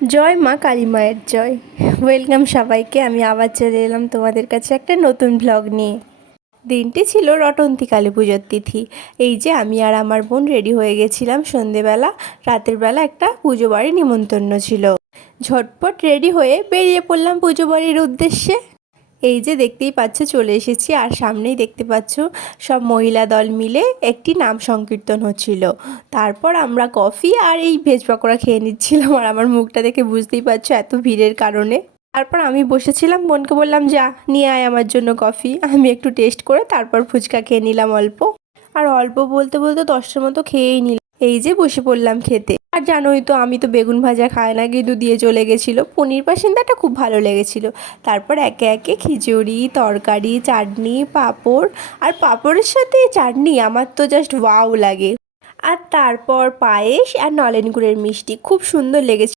জয় মা কালী মায়ের জয়। ওয়েলকাম সবাইকে। আমি আবার চলে এলাম তোমাদের কাছে একটা নতুন ব্লগ নিয়ে। দিনটি ছিল রটন্তী কালী পুজোর তিথি। এই যে আমি আর আমার বোন রেডি হয়ে গেছিলাম সন্ধেবেলা। রাতের বেলা একটা পুজো বাড়ি নিমন্ত্রণ ছিল। ঝটপট রেডি হয়ে বেরিয়ে পড়লাম পুজো বাড়ির উদ্দেশ্যে। এই যে দেখতেই পাচ্ছ চলে এসেছি, আর সামনেই দেখতে পাচ্ছ সব মহিলা দল মিলে একটি নাম সংকীর্তন হচ্ছিল। তারপর আমরা কফি আর এই ভেজ পকোড়া খেয়ে নিচ্ছিলাম, আর আমার মুখটা দেখে বুঝতেই পারছো এত ভিড়ের কারণে। তারপর আমি বসেছিলাম, বোনকে বললাম যা নিয়ে আয় আমার জন্য কফি। আমি একটু টেস্ট করে তারপর ফুচকা খেয়ে নিলাম অল্প। আর অল্প বলতে বলতে 10টার মতো খেয়েই নিলাম। এই যে বসে পড়লাম খেতে। আর জানোই তো আমি তো বেগুন ভাজা খাই না, গেঁদু দিয়ে চলে গেছিলো। পনির পাসিন্দাটা খুব ভালো লেগেছিলো। তারপর একে একে খিচুড়ি, তরকারি, চাটনি, পাঁপড়, আর পাঁপড়ের সাথে চাটনি আমার তো জাস্ট ওয়াও লাগে। আর তারপর পায়েস আর নলেন গুড়ের মিষ্টি খুব সুন্দর লেগেছে।